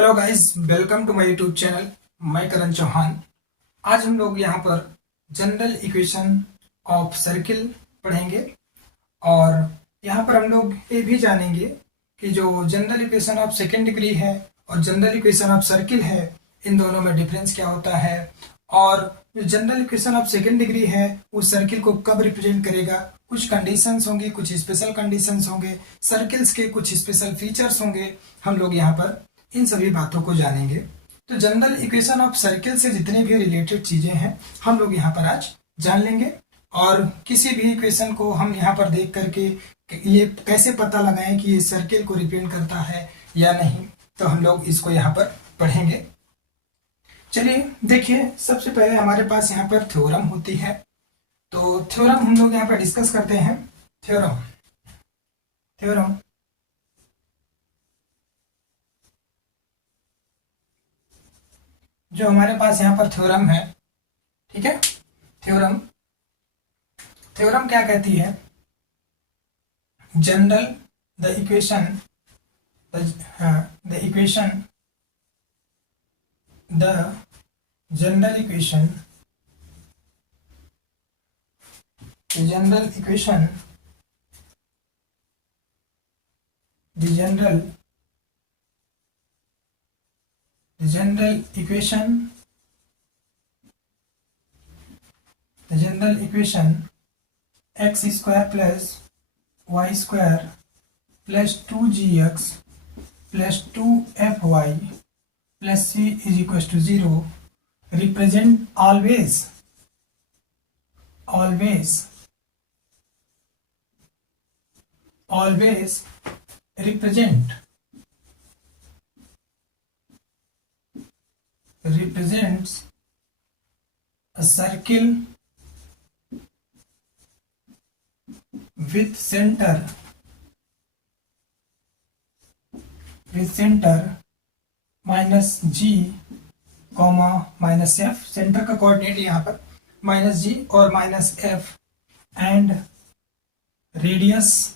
Hello guys, welcome to my YouTube channel. मैं करण चौहान। आज हम लोग यहाँ पर जनरल इक्वेशन ऑफ सर्किल पढ़ेंगे और यहाँ पर हम लोग ये भी जानेंगे कि जो general equation of second degree है और जनरल इक्वेशन ऑफ सर्किल है, इन दोनों में डिफरेंस क्या होता है और जो general equation of second degree है उस सर्किल को कब रिप्रेजेंट करेगा। कुछ कंडीशंस होंगे, कुछ स्पेशल कंडीशंस होंगे, सर्किल्स के कुछ स्पेशल फीचर्स होंगे। हम लोग यहाँ पर इन सभी बातों को जानेंगे। तो जनरल इक्वेशन ऑफ सर्किल से जितने भी रिलेटेड चीजें हैं हम लोग यहाँ पर आज जान लेंगे और किसी भी इक्वेशन को हम यहाँ पर देख करके ये कैसे पता लगाएं कि ये सर्किल को रिप्रेजेंट करता है या नहीं, तो हम लोग इसको यहाँ पर पढ़ेंगे। चलिए देखिए, सबसे पहले हमारे पास यहाँ पर थ्योरम होती है, तो थ्योरम हम लोग यहाँ पर डिस्कस करते हैं। थ्योरम थ्योरम जो हमारे पास यहाँ पर थ्योरम है, ठीक है। थ्योरम थ्योरम क्या कहती है? General the equation the equation the general equation general equation the general equation x square plus y square plus 2gx plus 2fy plus c is equal to 0 represent always represents a circle with center minus g comma minus f। Centre का coordinate यहाँ पर minus g और minus f and radius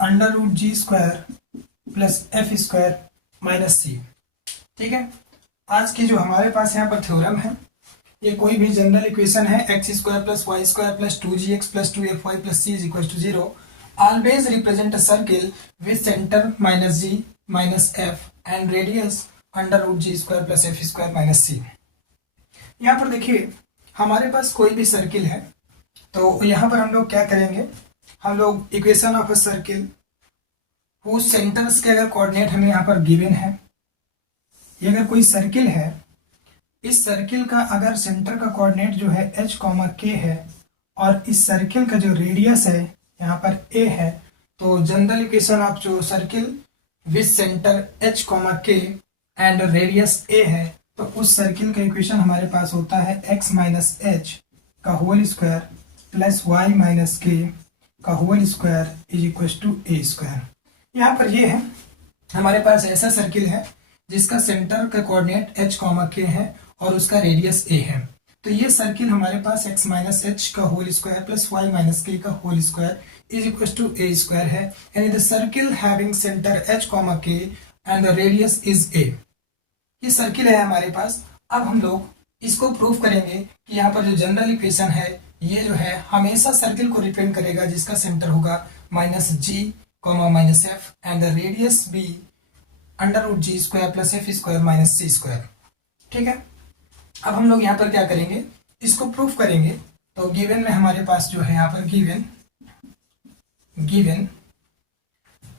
under root g square plus f square minus c. ठीक है, आज की जो हमारे पास यहाँ पर थ्योरम है, ये कोई भी जनरल इक्वेशन है x square plus y square plus 2gx plus 2fy plus c is equal to 0 always represent a circle with centre minus g minus f and radius under root g square plus f square minus c. यहाँ पर देखिए, हमारे पास कोई भी circle है, तो यहाँ पर हम लोग क्या करेंगे, हम लोग equation of a circle whose centres के अगर कोऑर्डिनेट हमें यहाँ पर गिवन है, ये अगर कोई सर्किल है, इस सर्किल का अगर सेंटर का कोऑर्डिनेट जो है h कॉमा k है और इस सर्किल का जो रेडियस है यहाँ पर a है, तो जनरल इक्वेशन ऑफ जो circle with centre h comma k and radius a है, तो उस सर्किल का इक्वेशन हमारे पास होता है x माइनस h का whole square plus y minus k का whole square is equal to a square. यहाँ पर ये है, हमारे पास ऐसा सर्किल है जिसका सेंटर का कोऑर्डिनेट h कॉमा k है और उसका रेडियस a है, तो ये सर्किल हमारे पास x माइनस h का whole square plus y minus k का whole square is equal to a square है, यानी the circle having centre h comma k and the radius is a। ये सर्किल है हमारे पास। अब हम लोग इसको प्रूव करेंगे कि यहाँ पर जो जनरल इक्वेशन है ये जो है हमेशा सर्किल को रिप्रेजेंट करेगा जिसका सेंटर होगा minus g comma minus f and the radius be under root g square plus f square minus c square. ठीक है, अब हम लोग यहाँ पर क्या करेंगे, इसको प्रूफ करेंगे। तो गिवन में हमारे पास जो है यहाँ पर given the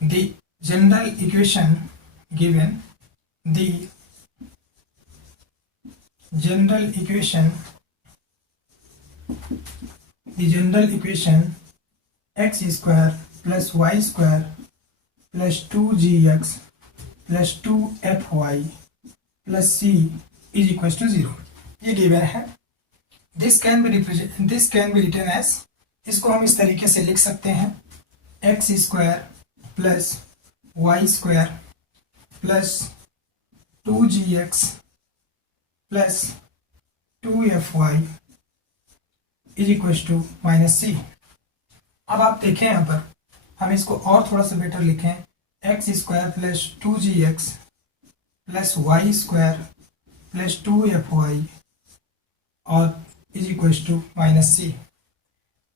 general equation x square plus y square plus 2gx plus 2fy plus c is equal to 0, ये गिवन है। This can be written as, इसको हम इस तरीके से लिख सकते हैं, x square plus y square plus 2gx plus 2fy is equal to minus c. अब आप देखें यहाँ पर हम इसको और थोड़ा सा बेटर लिखें, x square plus 2gx plus y square plus 2fy और is equal to minus c.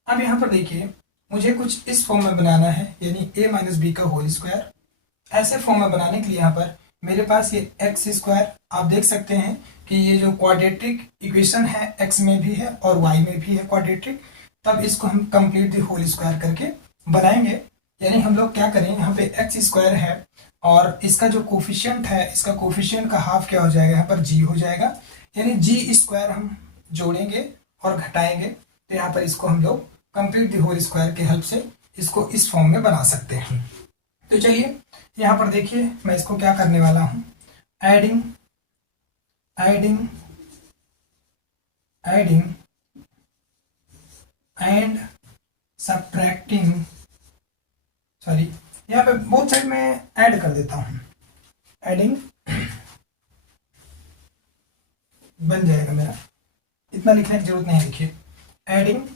अब यहाँ पर देखिए मुझे कुछ इस फॉर्म में बनाना है, यानी a माइनस बी का होल स्क्वायर। ऐसे फॉर्म में बनाने के लिए यहाँ पर मेरे पास ये एक्स स्क्वायर, आप देख सकते हैं कि ये जो क्वाड्रेटिक इक्वेशन है x में भी है और y में भी है क्वाड्रेटिक, तब इसको हम कंप्लीट द होल स्क्वायर करके बनाएंगे। यानी हम लोग क्या करें, यहाँ पे एक्स स्क्वायर है और इसका जो कोफिशिएंट है, इसका कोफिशिएंट का हाफ क्या हो जाएगा, यहाँ पर g हो जाएगा। यानी g स्क्वायर हम जोड़ेंगे और घटाएंगे, तो यहाँ पर इसको हम लोग कंप्लीट द होल स्क्वायर के हेल्प से इसको इस फॉर्म में बना सकते हैं। तो चलिए यहाँ पर देखिए मैं इसको क्या करने वाला हूँ, एडिंग एंड सब्ट्रैक्टिंग, सॉरी यहाँ पे बोथ साइड में ऐड कर देता हूँ, एडिंग बन जाएगा मेरा, इतना लिखने की जरूरत नहीं है। देखिए adding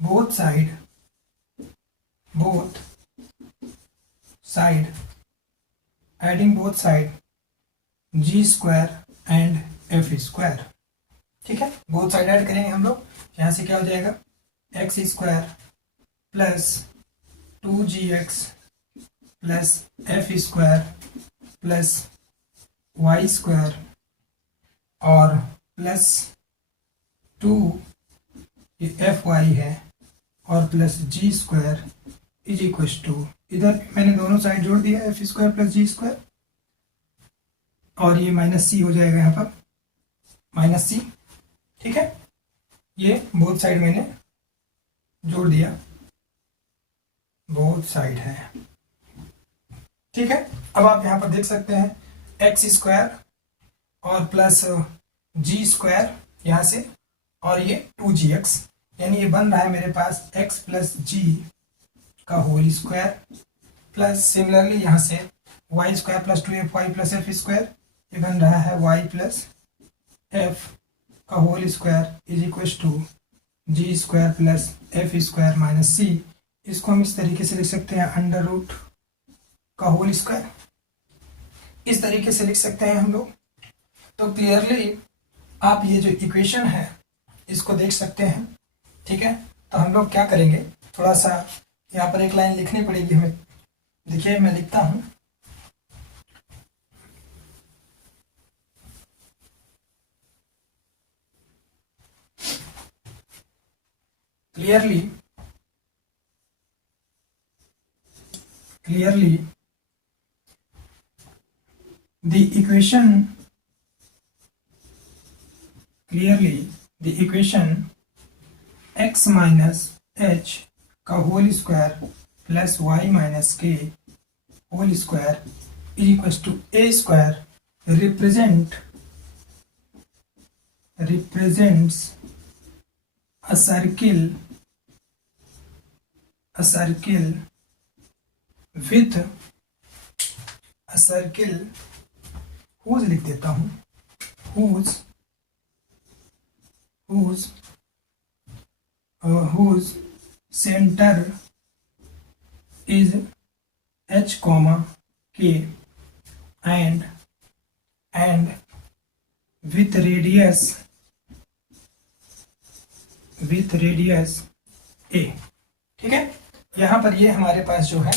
both side g square and f square. ठीक है, बोथ साइड ऐड करेंगे हम लोग। यहाँ से क्या हो जाएगा, x square plus 2gx plus f square plus y square और प्लस 2 ये एफ वाई है और plus g square is equal to, इधर मैंने दोनों साइड जोड़ दिया, f square plus g square और ये माइनस सी हो जाएगा यहाँ पर, माइनस सी। ठीक है, ये बोथ साइड मैंने जोड़ दिया, बोथ साइड है। ठीक है, अब आप यहाँ पर देख सकते हैं एक्स स्क्वायर और प्लस जी स्क्वायर यहाँ से और ये 2gx, यानी ये बन रहा है मेरे पास x प्लस जी का होल स्क्वायर प्लस सिमिलरली यहाँ से y square plus 2fy plus f square, ये बन रहा है y प्लस एफ का whole square is equal to g square plus f square minus c. इसको हम इस तरीके से लिख सकते हैं, अंडर रूट का होल स्क्वायर, इस तरीके से लिख सकते हैं हम लोग। तो क्लियरली आप ये जो इक्वेशन है इसको देख सकते हैं। ठीक है, तो हम लोग क्या करेंगे, थोड़ा सा यहाँ पर एक लाइन लिखनी पड़ेगी हमें। देखिए मैं लिखता हूँ, clearly the equation x minus h का whole square plus y minus k whole square is equal to a square represents a circle with a circle whose लिख देता हूँ, whose center is h comma k and with radius a। ठीक है, यहाँ पर ये हमारे पास जो है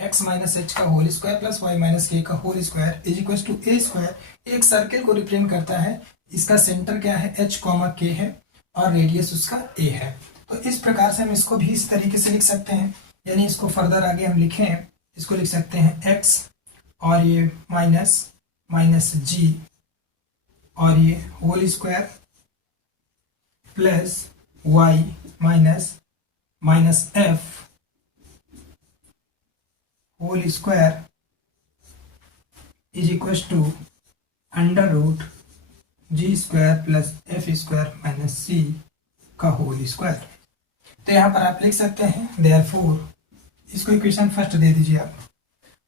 x माइनस एच का whole square plus y minus k का whole square is equal to a square, एक सर्किल को रिप्रेजेंट करता है। इसका सेंटर क्या है, h कॉमा के है और रेडियस उसका a है। तो इस प्रकार से हम इसको भी इस तरीके से लिख सकते हैं, यानी इसको फर्दर आगे हम लिखें, इसको लिख सकते हैं x और ये माइनस जी और ये whole square plus y minus f whole square is equal to under root g square plus f square minus c का होल स्क्वायर। तो यहाँ पर आप लिख सकते हैं देयरफॉर, इसको इक्वेशन फर्स्ट दे दीजिए आप।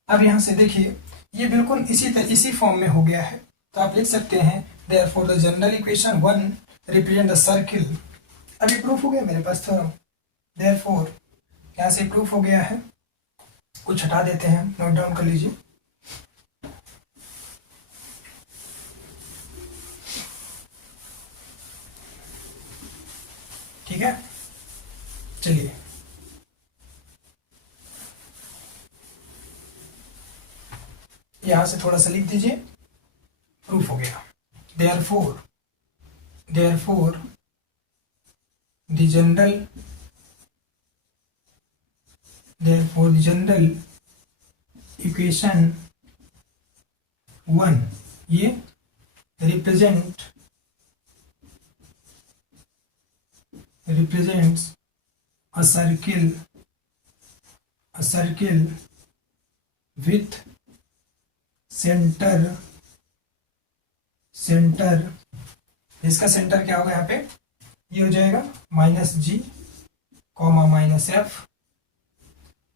अब यहाँ से देखिए ये बिल्कुल इसी फॉर्म में हो गया है, तो आप लिख सकते हैं therefore the general equation 1 represent the circle अभी प्रूफ हो गया मेरे पास थ्योरम, देयरफॉर यहाँ से प्रूफ हो गया है। कुछ हटा देते हैं, नोट डाउन कर लीजिए। ठीक है, चलिए यहां से थोड़ा सा लिख दीजिए, प्रूफ हो गया। देयरफॉर द जनरल इक्वेशन 1 ये represents a circle with center, इसका सेंटर क्या होगा यहाँ पे, ये हो जाएगा -g, -f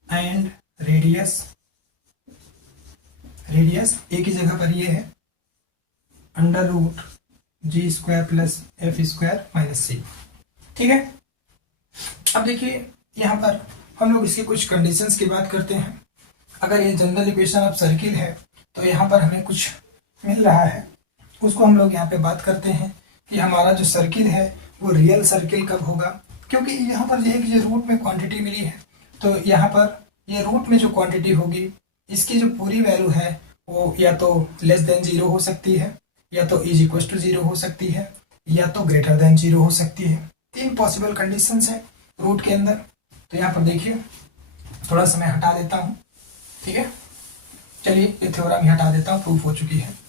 एंड रेडियस एक ही जगह पर ये है √g² + f² - c। ठीक है, अब देखिए यहाँ पर हम लोग इसकी कुछ कंडीशंस की बात करते हैं। अगर ये जनरल इक्वेशन ऑफ सर्किल है तो यहाँ पर हमें कुछ मिल रहा है, उसको हम लोग यहाँ पे बात करते हैं कि हमारा जो सर्किल है वो रियल सर्किल कब होगा। क्योंकि यहाँ पर ये कि रूट में क्वांटिटी मिली है, तो यहाँ पर ये रूट में जो क्वांटिटी होगी इसकी जो पूरी वैल्यू है वो या तो लेस देन 0 हो सकती है, या तो इज इक्वल टू 0 हो सकती है, या तो ग्रेटर देन 0 हो सकती है। 3 पॉसिबल कंडीशंस है रूट के अंदर। तो यहाँ पर देखिए थोड़ा सा मैं हटा देता हूँ। ठीक है, चलिए ये थ्योरम हटा देता हूँ, प्रूफ हो चुकी है।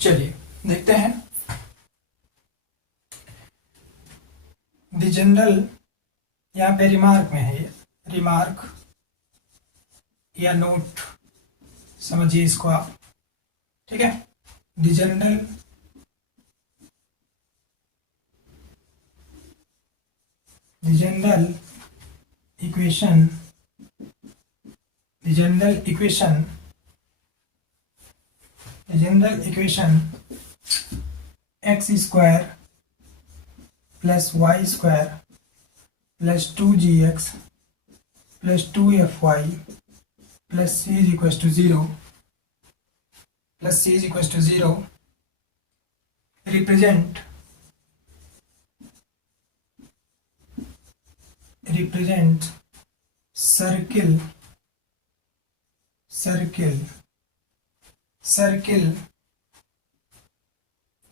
चलिए देखते हैं। द जनरल, यहाँ पे रिमार्क में है, ये रिमार्क या नोट समझिए इसको आप। ठीक है, the general equation x² + y² + 2gx + 2fy + c = 0 represent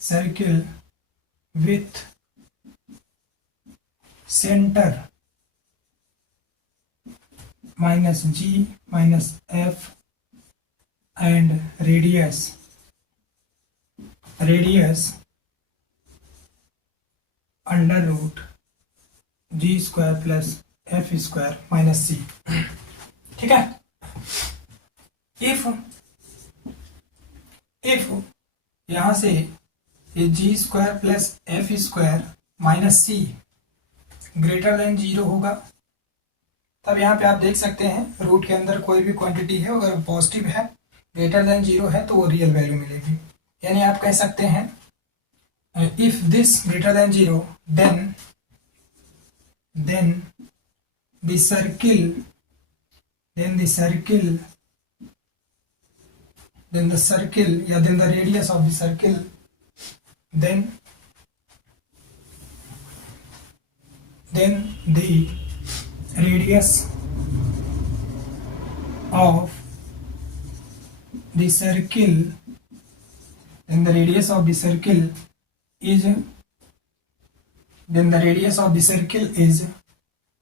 circle with center -g -f and radius √g² + f² - c। ठीक है, इफ यहां से ये g² + f² - c greater than 0 होगा, तब यहाँ पे आप देख सकते हैं रूट के अंदर कोई भी क्वांटिटी है अगर पॉजिटिव है, ग्रेटर देन 0 है तो वो रियल वैल्यू मिलेगी। यानी आप कह सकते हैं if this greater than 0 then the circle या then the radius of the circle then the radius of the circle is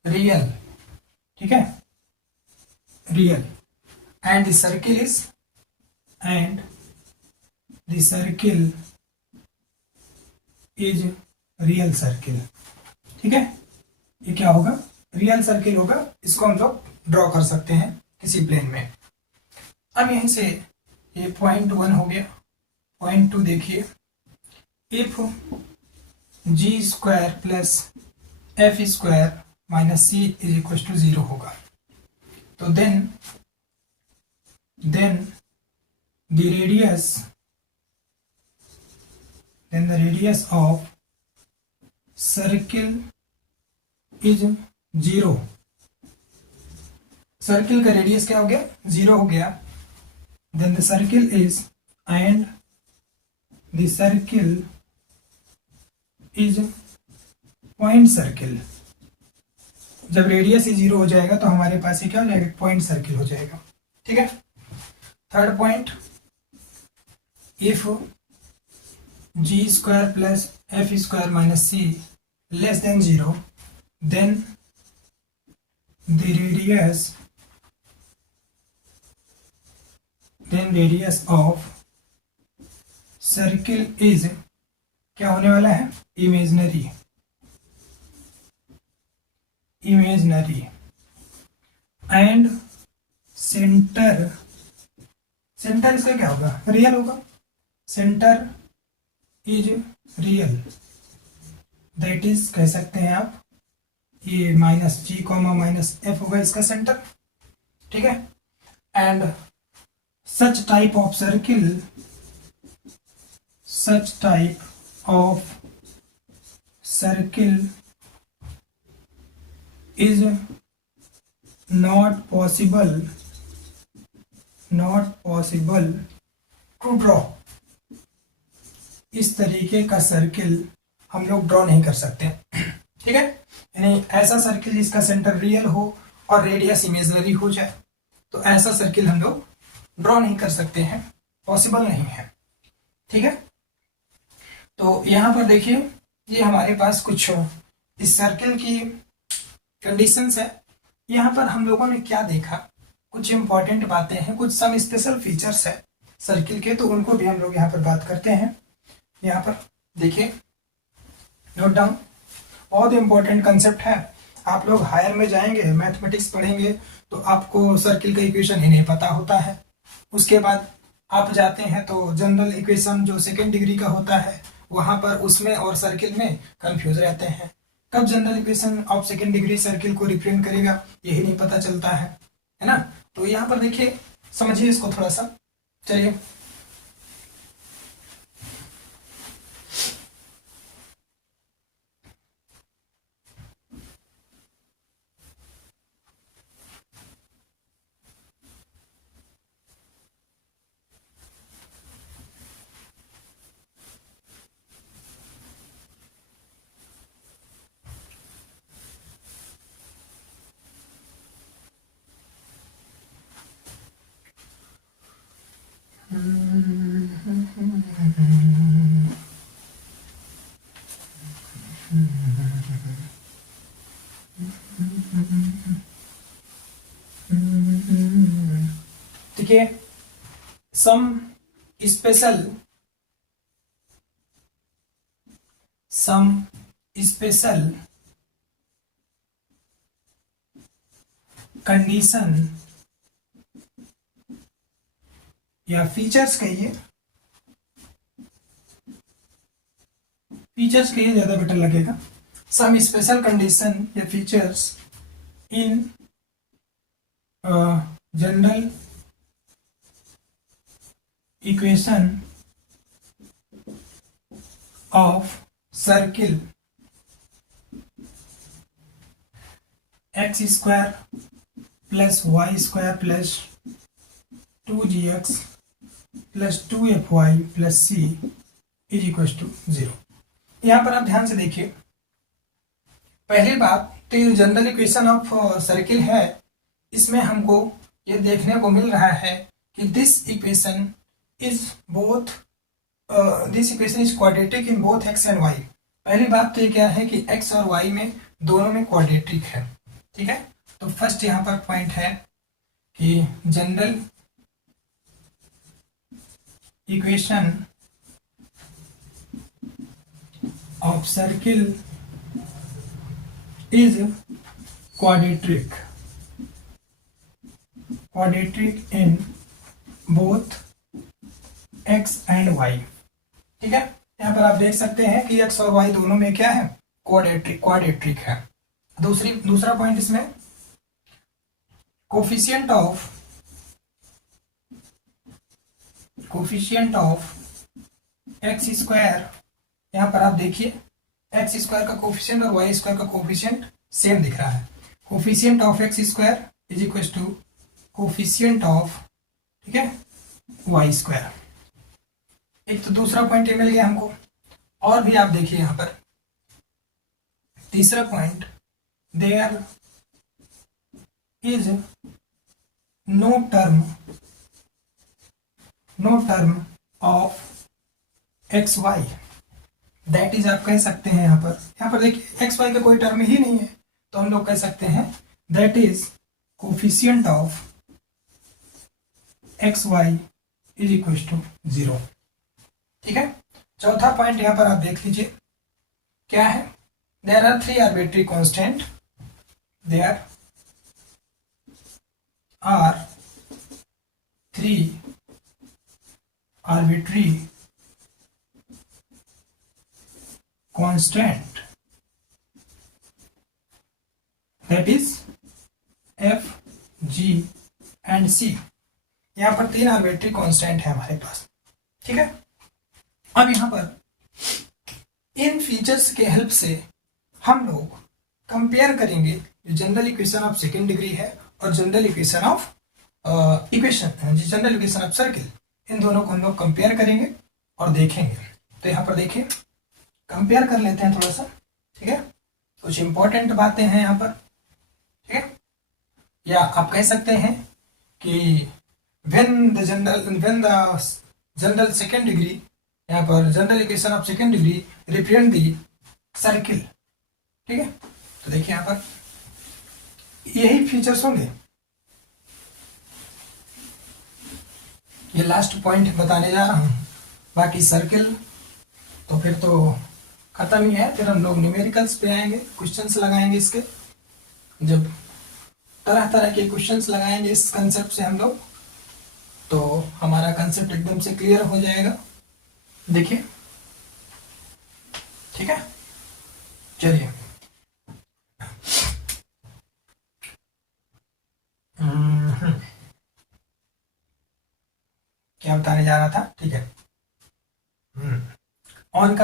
real। ठीक है, real and the circle is real circle. ठीक है, ये क्या होगा, रियल सर्किल होगा। इसको हम लोग ड्रॉ कर सकते हैं किसी प्लेन में। अब यहीं से ये पॉइंट 1 हो गया। पॉइंट 2 देखिए, if g square plus f square minus c is equal to 0 होगा, तो then the radius of circle is 0। Circle का रेडियस क्या हो गया, 0 हो गया। Then the circle is point circle. जब रेडियस ही 0 हो जाएगा तो हमारे पास ये क्या हो जाएगा, पॉइंट सर्किल हो जाएगा। ठीक है, third point, if g square plus f square minus c less than 0, then radius of circle is क्या होने वाला है, इमेजनरी एंड सेंटर इसका क्या होगा, रियल होगा। Centre is real, that is कह सकते हैं आप ये minus g comma minus f होगा इसका सेंटर। ठीक है, and such type of circle is not possible to draw. इस तरीके का सर्किल हम लोग ड्रॉ नहीं कर सकते। ठीक है, यानी ऐसा सर्किल जिसका सेंटर रियल हो और रेडियस इमेजिनरी हो जाए, तो ऐसा सर्किल हम लोग ड्रॉ नहीं कर सकते हैं, पॉसिबल नहीं है। ठीक है, तो यहां पर देखिए, ये हमारे पास कुछ इस सर्किल की कंडीशंस है। यहाँ पर हम लोगों ने क्या देखा, कुछ इंपॉर्टेंट बातें हैं, कुछ सम स्पेशल फीचर्स है सर्किल के, तो उनको भी हम लोग यहाँ पर बात करते हैं। यहाँ पर देखिए, नोट डाउन, बहुत इंपॉर्टेंट कंसेप्ट है। आप लोग हायर में जाएंगे, मैथमेटिक्स पढ़ेंगे, तो आपको सर्किल का इक्वेशन ही नहीं पता होता है। उसके बाद आप जाते हैं तो जनरल इक्वेशन जो सेकेंड डिग्री का होता है, वहां पर उसमें और सर्किल में कंफ्यूज रहते हैं। कब general equation of second degree circle को रिप्रेजेंट करेगा, यही नहीं पता चलता है ना। तो यहाँ पर देखिए, समझिए इसको थोड़ा सा। चलिए, देखिए, सम स्पेशल कंडीशन या फीचर्स कहिए, ज्यादा बेटर लगेगा। सम स्पेशल कंडीशन या features in general equation of circle x square plus y square plus 2gx plus 2fy plus c is equal to 0। यहाँ पर आप ध्यान से देखिए, पहली बात तो ये जनरल इक्वेशन ऑफ सर्किल है, इसमें हमको ये देखने को मिल रहा है कि this equation is quadratic in both x and y। पहली बात तो ये क्या है कि x और y में दोनों में क्वाड्रेटिक है। ठीक है, तो फर्स्ट यहाँ पर पॉइंट है कि general equation of circle is quadratic in both x and y। ठीक है, यहाँ पर आप देख सकते हैं कि x और y दोनों में क्या है, क्वाड्रेटिक है। दूसरा पॉइंट इसमें कोफिशिएंट ऑफ एक्स स्क्वायर, यहाँ पर आप देखिए एक्स स्क्वायर का कोफिशिएंट और वाई स्क्वायर का कोफिशिएंट सेम दिख रहा है। Coefficient of x square is equal to coefficient of, ठीक है, वाई स्क्वायर। एक तो दूसरा पॉइंट ये मिल गया हमको। और भी आप देखिए यहाँ पर तीसरा point, there is no term of x y, that is आप कह सकते हैं यहाँ पर देखिए एक्स वाई का कोई टर्म ही नहीं है, तो हम लोग कह सकते हैं that is coefficient of x y is equal to 0। ठीक है, चौथा पॉइंट यहाँ पर आप देख लीजिए क्या है, there are 3 arbitrary constant, there are 3 arbitrary constant, that is f, g and c। यहाँ पर 3 आर्बिट्री कांस्टेंट है हमारे पास। ठीक है, अब यहाँ पर इन फीचर्स के हेल्प से हम लोग कंपेयर करेंगे जो general equation of second degree है और general equation of general equation of circle, इन दोनों को हम लोग कंपेयर करेंगे और देखेंगे। तो यहाँ पर देखिए कंपेयर कर लेते हैं थोड़ा सा। ठीक है, कुछ इंपॉर्टेंट बातें हैं यहाँ पर। ठीक है, या आप कह सकते हैं कि when the general second degree, यहाँ पर general equation of second degree represent the circle. ठीक है, तो देखिए यहाँ पर यही फीचर्स होंगे। ये लास्ट पॉइंट बताने जा रहा हूँ, बाकी सर्किल तो फिर तो खत्म ही है। फिर हम लोग न्यूमेरिकल्स पे आएंगे, क्वेश्चंस लगाएंगे इसके, जब तरह तरह के क्वेश्चंस लगाएंगे इस कंसेप्ट से हम लोग, तो हमारा कंसेप्ट एकदम से क्लियर हो जाएगा। देखिए, ठीक है, चलिए क्या बताने जा रहा था। ठीक है, on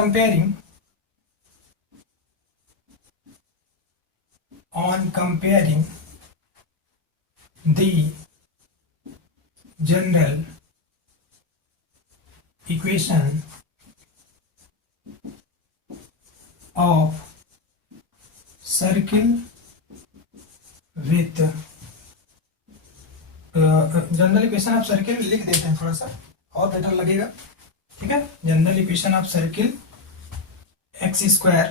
comparing the general equation of circle with general equation of circle लिख देते हैं थोड़ा सा और बेटर लगेगा। ठीक है, general equation of circle x square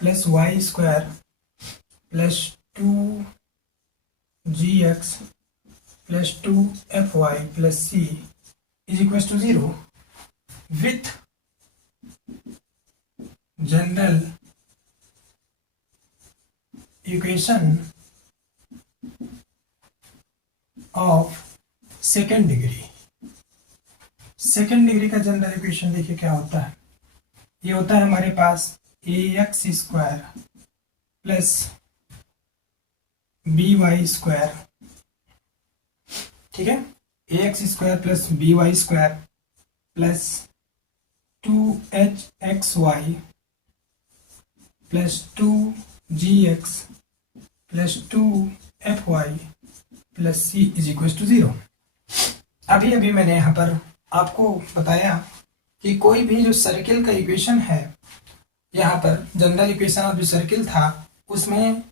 plus y square plus 2gx plus 2fy plus c is equal to 0 with general equation of second degree. Second degree का जनरल इक्वेशन देखिए क्या होता है। ये होता है हमारे पास ax square plus by square. ठीक है, ax square plus by square plus 2hxy plus 2gx plus 2fy plus c is equal to 0। अभी मैंने यहाँ पर आपको बताया कि कोई भी जो सर्किल का इक्वेशन है, यहाँ पर जनरल इक्वेशन ऑफ जो सर्किल था उसमें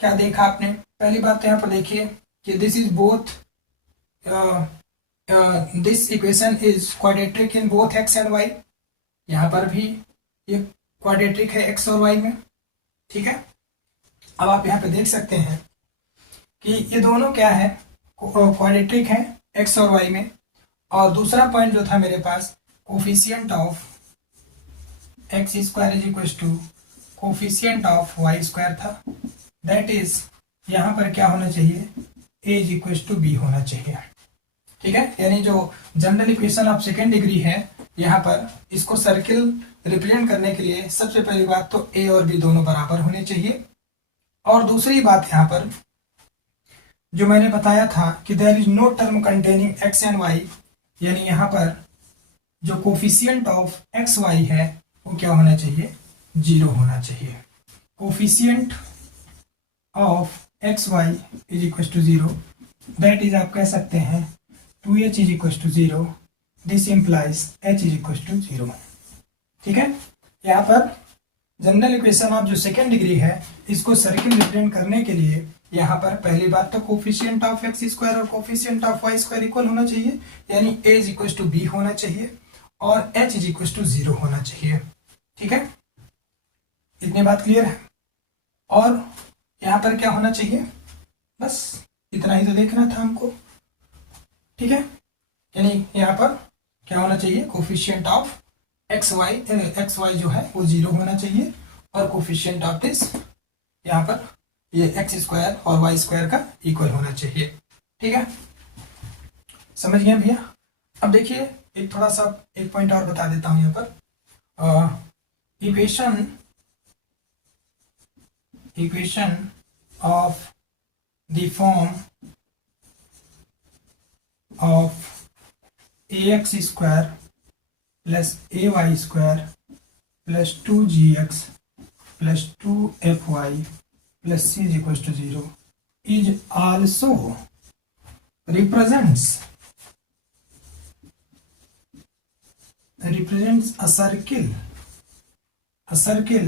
क्या देखा आपने। पहली बात तो यहाँ पर देखिए कि this is both this equation is quadratic in both x and y. यहाँ पर भी ये क्वाड्रेटिक है एक्स और वाई में। ठीक है, अब आप यहाँ पे देख सकते हैं कि ये दोनों क्या है, क्वाड्रेटिक है एक्स और वाई में। और दूसरा पॉइंट जो था मेरे पास, coefficient of x square is equal to coefficient of y square था, दैट इज यहाँ पर क्या होना चाहिए, a is equal to b होना चाहिए। ठीक है, यानी जो general equation of second degree है, यहाँ पर इसको सर्किल रिप्रेजेंट करने के लिए सबसे पहली बात तो ए और बी दोनों बराबर होने चाहिए। और दूसरी बात यहाँ पर जो मैंने बताया था कि there is no term containing x and y, यानी यहाँ पर जो कोफिशियंट ऑफ एक्स वाई है वो क्या होना चाहिए, 0 होना चाहिए। Coefficient of x y is equal to 0, that is आप कह सकते हैं 2h is equal to 0, this implies h is equal to 0। ठीक है, यहाँ पर जनरल इक्वेशन ऑफ जो सेकेंड डिग्री है इसको सर्किल रिप्रेजेंट करने के लिए यहाँ पर पहली बात तो कोफिशियंट ऑफ एक्स स्क्वायर और coefficient of y square equal होना चाहिए, यानी a is equal to b होना चाहिए और h इज इक्वल टू 0 होना चाहिए। ठीक है, इतनी बात क्लियर है। और यहाँ पर क्या होना चाहिए, बस इतना ही तो देखना था हमको। ठीक है, यानी यहाँ पर क्या होना चाहिए, कोफिशियंट ऑफ एक्स वाई जो है वो 0 होना चाहिए और कोफिशियंट ऑफ दिस यहाँ पर ये एक्स स्क्वायर और वाई स्क्वायर का इक्वल होना चाहिए। ठीक है, समझ गए भैया। अब देखिए एक थोड़ा सा एक पॉइंट और बता देता हूं यहाँ पर, equation of the form of ax square plus ay square plus 2gx plus 2fy plus c is equals to 0 is also represents a circle।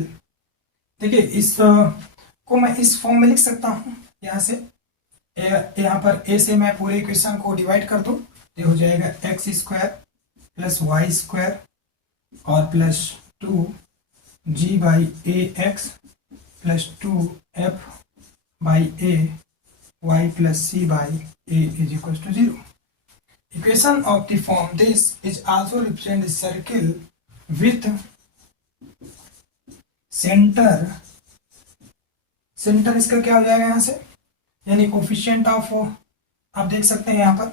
देखिए इस को मैं इस फॉर्म में लिख सकता हूं, यहाँ से यहाँ पर a से मैं पूरे इक्वेशन को डिवाइड कर दूं, ये हो जाएगा x square plus y square और plus 2g by a x plus 2f by a y plus c by a is equals to 0। Equation of the form this is also represent a circle with centre इसका क्या हो जाएगा यहाँ से, यानी coefficient of, आप देख सकते हैं यहाँ पर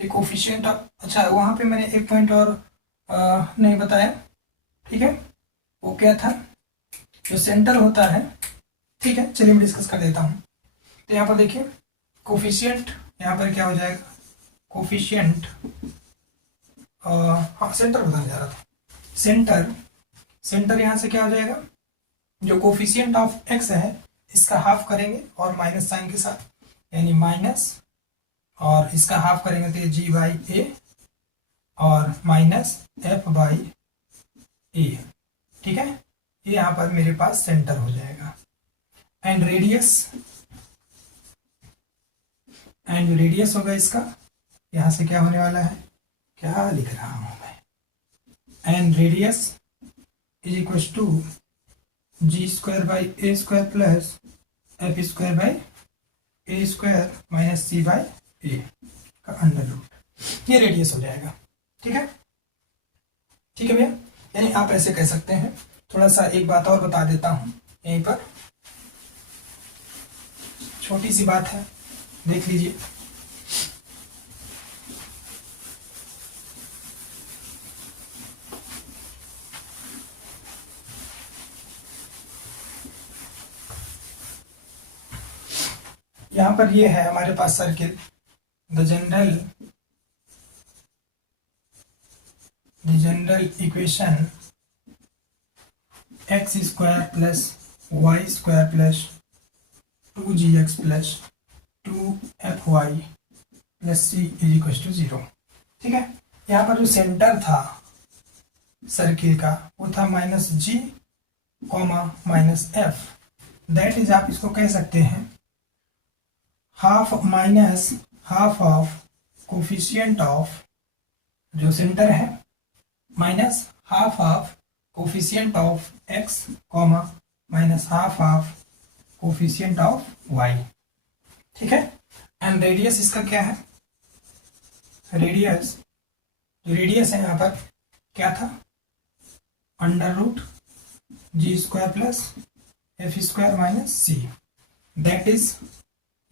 ये कोफिशियंट ऑफ, अच्छा वहां पे मैंने एक पॉइंट और नहीं बताया। ठीक है, वो क्या था, जो सेंटर होता है। ठीक है, चलिए मैं डिस्कस कर देता हूँ। तो यहाँ पर देखिए कोफिशियंट यहाँ पर क्या हो जाएगा, कोफिशियंट हाँ सेंटर बताने जा रहा था, सेंटर यहाँ से क्या हो जाएगा, जो कोफिशियंट ऑफ एक्स है इसका हाफ करेंगे और माइनस साइन के साथ, यानी माइनस, और इसका हाफ करेंगे तो ये जी बाई ए और माइनस एफ बाई ए। ठीक है, ये यहाँ पर मेरे पास सेंटर हो जाएगा। एंड रेडियस होगा इसका, यहाँ से क्या होने वाला है, क्या लिख रहा हूं मैं, and radius is equal to g square by a square plus f square by a square minus c by a का अंडर रूट, ये रेडियस हो जाएगा। ठीक है, ठीक है भैया, यानी आप ऐसे कह सकते हैं। थोड़ा सा एक बात और बता देता हूं यहीं पर, छोटी सी बात है, देख लीजिए। यहां पर ये है हमारे पास circle, the general equation x square plus y square plus 2gx plus 2fy plus c is equal to 0। ठीक है, यहाँ पर जो सेंटर था सर्किल का वो था minus g comma minus f, that is आप इसको कह सकते हैं हाफ ऑफ कोफिशियंट ऑफ जो सेंटर है minus half of coefficient of x comma minus half of coefficient of y. ठीक है, एंड रेडियस इसका क्या है, रेडियस है यहाँ पर क्या था, under root g square plus f square minus c, that is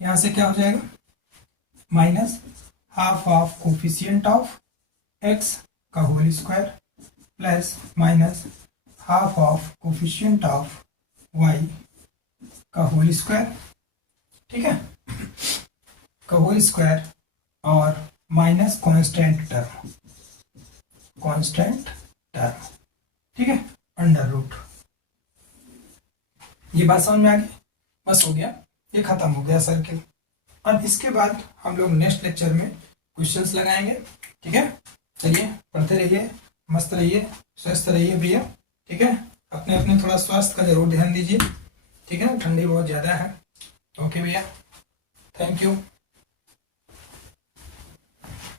यहाँ से क्या हो जाएगा minus half of coefficient of x का whole square plus minus half of coefficient of y का होल स्क्वायर, ठीक है, का होल स्क्वायर और माइनस कांस्टेंट टर्म, ठीक है, अंडर रूट। ये बात समझ में आ गई, बस हो गया, ये खत्म हो गया सर्किल। अब इसके बाद हम लोग नेक्स्ट लेक्चर में क्वेश्चंस लगाएंगे, ठीक है। चलिए पढ़ते रहिए, मस्त रहिए, स्वस्थ रहिए भैया, ठीक है। अपने अपने थोड़ा स्वास्थ्य का जरूर ध्यान दीजिए, ठीक है, ठंडी बहुत ज़्यादा है। ओके भैया, थैंक यू।